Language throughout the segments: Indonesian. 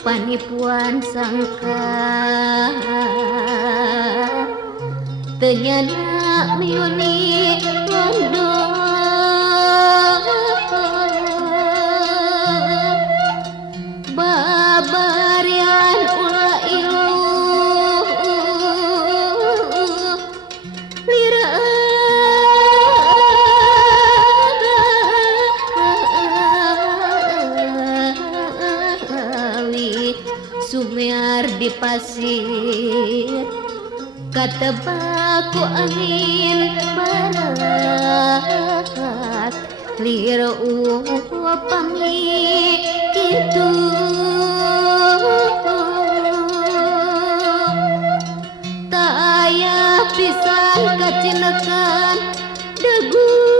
Panipuan sangka ternyata miuni londo babarian ulah ilu lira sumear di pasir katebaku angin barat lira pami gitu tak aya pisan kacinekan dagu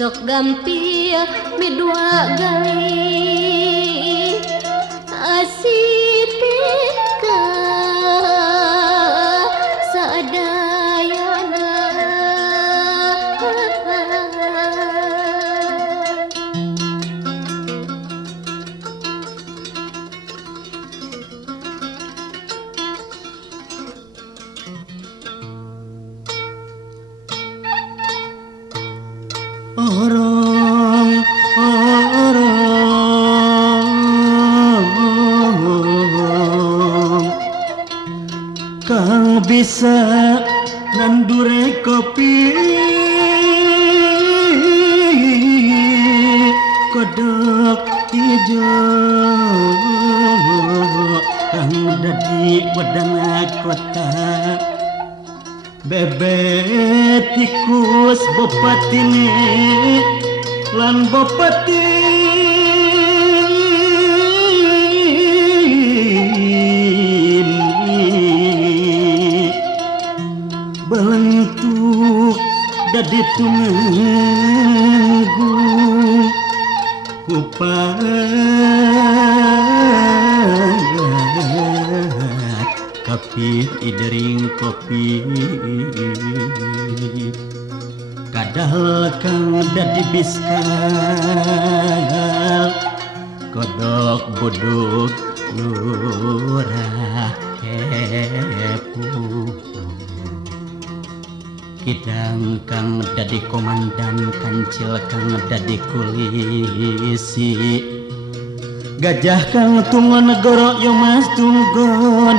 sok gampi midua gali asitika sadayana orang kang bisa nandure kopi kodok ijo kang dadi wedana kota bebet tikus bopatine lan bopati belentuk dadi tumenggu kupat kopi idering kopi kadal kang dadi biskal kodok bodog lurah kepu kidang kang dadi komandan kancil kang dadi kulisi gajah kang tunggu negoro yo mas tunggon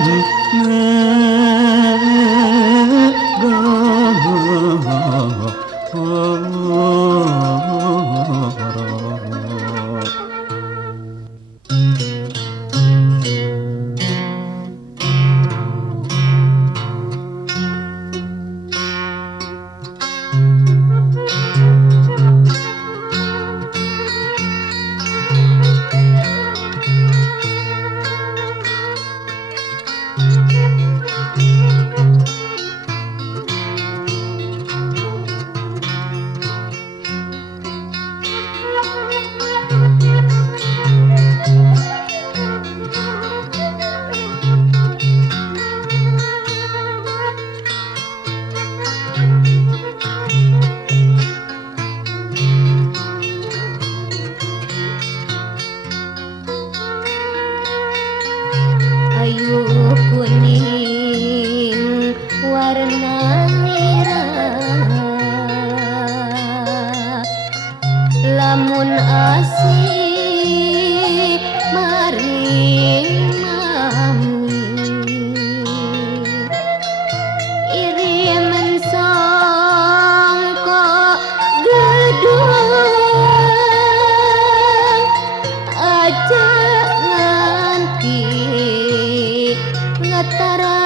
ayu kuning warna merah lamun asih mari mami iri mensangka gedung aja nganti ngatarane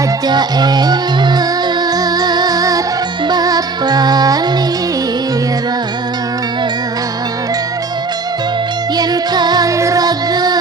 aja elat bapa lira yen kang raga